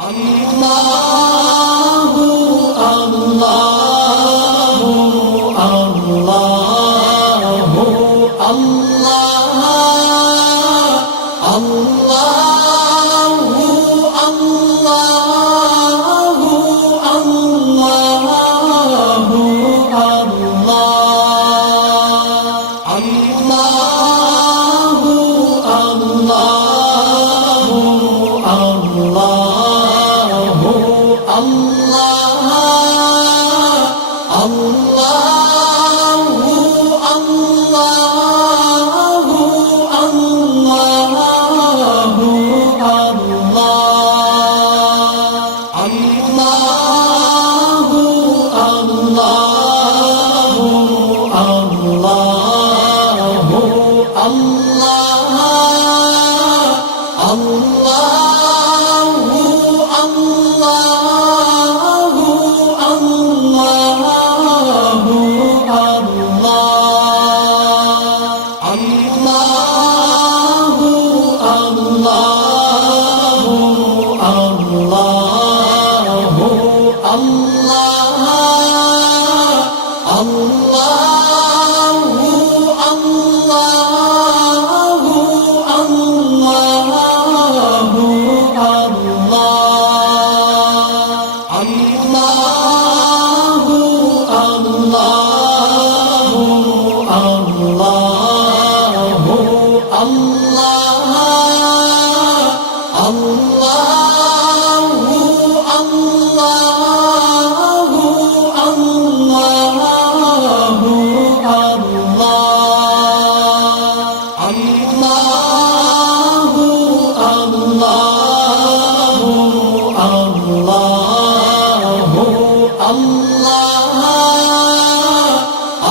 আল্লাহু আল্লাহু আল্লাহু আল্লাহ আল্লাহু আল্লাহু আল্লাহু আল্লাহ আল্লাহু আল্লাহু আল্লাহু আল্লাহ আল্লাহু আল্লাহু আল্লাহু আল্লাহ আল্লাহু আল্লাহু আল্লাহু আল্লাহ আল্লাহু আল্লাহু আল্লাহু আল্লাহ আল্লাহু আল্লাহু আল্লাহু আল্লাহ আল্লাহু আল্লাহু আল্লাহু আল্লাহ আল্লাহু আল্লাহু আল্লাহু আল্লাহ আল্লাহু আল্লাহু আল্লাহু আল্লাহ আল্লাহু আল্লাহু আল্লাহু আল্লাহ